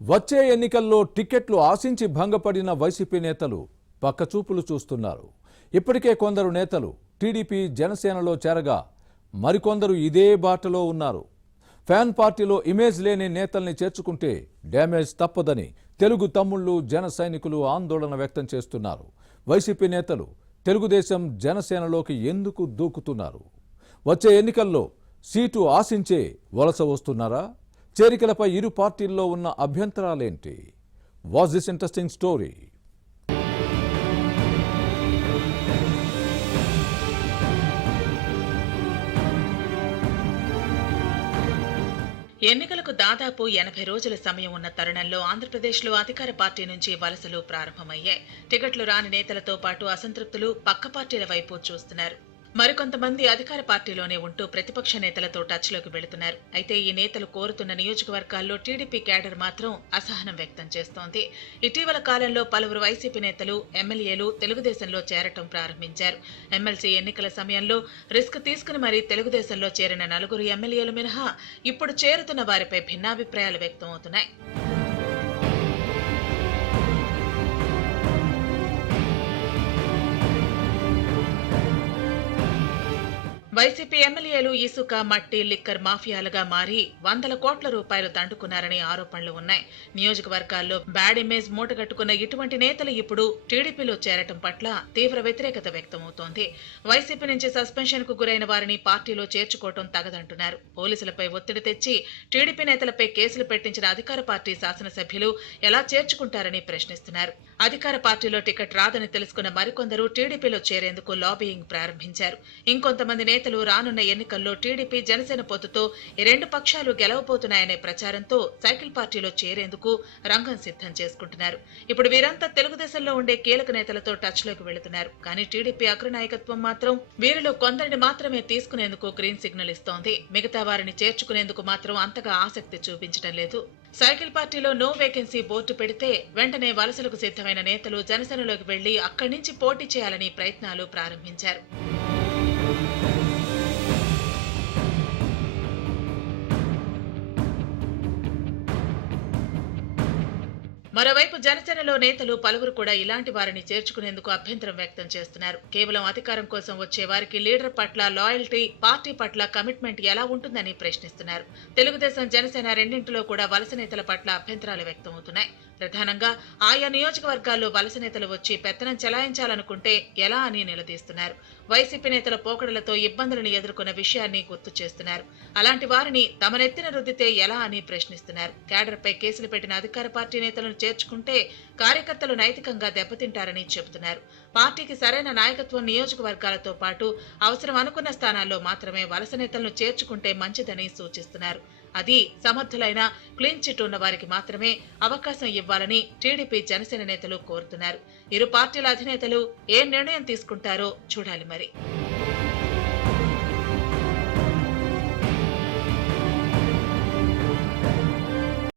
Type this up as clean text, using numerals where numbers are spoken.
వచ్చే ఎన్నికల్లో టికెట్లు ఆశించి భంగపడిన వైసీపీ నేతలు పక్కచూపులు చూస్తున్నారు. ఇప్పటికే కొందరు నేతలు టీడీపీ జనసేనలో చేరగా మరికొందరు ఇదే బాటలో ఉన్నారు. ఫ్యాన్ పార్టీలో ఇమేజ్ లేని నేతల్ని చేర్చుకుంటే డ్యామేజ్ తప్పదని తెలుగు తమ్ముళ్లు జన సైనికులు ఆందోళన వ్యక్తం చేస్తున్నారు. వైసీపీ నేతలు తెలుగుదేశం జనసేనలోకి ఎందుకు దూకుతున్నారు? వచ్చే ఎన్నికల్లో సీటు ఆశించే వలస వస్తున్నారా? చేరికలపై ఇరు పార్టీల్లో ఉన్న అభ్యంతరాలేంటి? Was this interesting story? ఎన్నికలకు దాదాపు 80 రోజుల సమయం ఉన్న తరుణంలో ఆంధ్రప్రదేశ్లో అధికార పార్టీ నుంచి వలసలు ప్రారంభమయ్యాయి. టికెట్లు రాని నేతలతో పాటు అసంతృప్తులు పక్క పార్టీల వైపు చూస్తున్నారు. మరికొంతమంది అధికార పార్టీలోనే ఉంటూ ప్రతిపక్ష నేతలతో టచ్లోకి వెళుతున్నారు. అయితే ఈ నేతలు కోరుతున్న నియోజకవర్గాల్లో టీడీపీ క్యాడర్ మాత్రం అసహనం వ్యక్తం చేస్తోంది. ఇటీవల కాలంలో పలువురు వైసీపీ నేతలు, ఎమ్మెల్యేలు తెలుగుదేశంలో చేరటం ప్రారంభించారు. ఎమ్మెల్సీ ఎన్నికల సమయంలో రిస్క్ తీసుకుని మరీ తెలుగుదేశంలో చేరిన 4 ఎమ్మెల్యేలు మినహా ఇప్పుడు చేరుతున్న వారిపై భిన్నాభిప్రాయాలు వ్యక్తం అవుతున్నాయి. వైసీపీ ఎమ్మెల్యేలు ఇసుక, మట్టి, లిక్కర్ మాఫియాలుగా మారి వందల కోట్ల రూపాయలు దండుకున్నారని ఆరోపణలు ఉన్నాయి. నియోజకవర్గాల్లో బ్యాడ్ ఇమేజ్ మూటగట్టుకున్న ఇటువంటి నేతలు ఇప్పుడు టీడీపీలో చేరటం పట్ల తీవ్ర వ్యతిరేకత వ్యక్తమవుతోంది. వైసీపీ నుంచి సస్పెన్షన్ కు గురైన వారిని పార్టీలో చేర్చుకోవటం తగదంటున్నారు. పోలీసులపై ఒత్తిడి తెచ్చి టీడీపీ నేతలపై కేసులు పెట్టించిన అధికార పార్టీ శాసనసభ్యులు ఎలా చేర్చుకుంటారని ప్రశ్నిస్తున్నారు. అధికార పార్టీలో టికెట్ రాదని తెలుసుకున్న మరికొందరు టీడీపీలో చేరేందుకు లాబియింగ్ ప్రారంభించారు. ఇంకొంతమంది నేతలు రానున్న ఎన్నికల్లో టీడీపీ జనసేన పొత్తుతో ఈ 2 పక్షాలు గెలవబోతున్నాయనే ప్రచారంతో సైకిల్ పార్టీలో చేరేందుకు రంగం సిద్ధం చేసుకుంటున్నారు. ఇప్పుడు వీరంతా తెలుగుదేశంలో ఉండే కీలక నేతలతో టచ్ లోకి వెళుతున్నారు. కానీ టీడీపీ అగ్రనాయకత్వం మాత్రం వీరిలో కొందరిని మాత్రమే తీసుకునేందుకు గ్రీన్ సిగ్నల్ ఇస్తోంది. మిగతా వారిని చేర్చుకునేందుకు మాత్రం అంతగా ఆసక్తి చూపించడం లేదు. సైకిల్ పార్టీలో నో వేకెన్సీ బోర్డు పెడితే వెంటనే వలసలకు సిద్ధమైన నేతలు జనసేనలోకి వెళ్లి అక్కడి నుంచి పోటీ చేయాలని ప్రయత్నాలు ప్రారంభించారు. మరోవైపు జనసేనలో నేతలు పలువురు కూడా ఇలాంటి వారిని చేర్చుకునేందుకు అభ్యంతరం వ్యక్తం చేస్తున్నారు. కేవలం అధికారం కోసం వచ్చే వారికి లీడర్ పట్ల లాయల్టీ, పార్టీ పట్ల కమిట్మెంట్ ఎలా ఉంటుందని ప్రశ్నిస్తున్నారు. తెలుగుదేశం, జనసేన రెండింటిలో కూడా వలస నేతల పట్ల అభ్యంతరాలు వ్యక్తమవుతున్నాయి. ప్రధానంగా ఆయా నియోజకవర్గాల్లో వలస నేతలు వచ్చి పెత్తనం చెలాయించాలనుకుంటే ఎలా అని నిలదీస్తున్నారు. వైసీపీ నేతల పోకడలతో ఇబ్బందులను ఎదుర్కొన్న విషయాన్ని గుర్తు చేస్తున్నారు. అలాంటి వారిని తమ నెత్తిన రుద్దితే ఎలా అని ప్రశ్నిస్తున్నారు. క్యాడర్పై కేసులు పెట్టిన అధికార పార్టీ నేతలను చేర్చుకుంటే కార్యకర్తలు నైతికంగా దెబ్బతింటారని చెబుతున్నారు. పార్టీకి సరైన నాయకత్వం నియోజకవర్గాలతో పాటు అవసరం అనుకున్న స్థానాల్లో మాత్రమే వలస నేతలను చేర్చుకుంటే మంచిదని సూచిస్తున్నారు. అది సమర్థులైన క్లీన్ చిట్ ఉన్న వారికి మాత్రమే అవకాశం ఇవ్వాలని టీడీపీ, జనసేన నేతలు కోరుతున్నారు. ఇరు పార్టీల అధినేతలు ఏ నిర్ణయం తీసుకుంటారో చూడాలి మరి.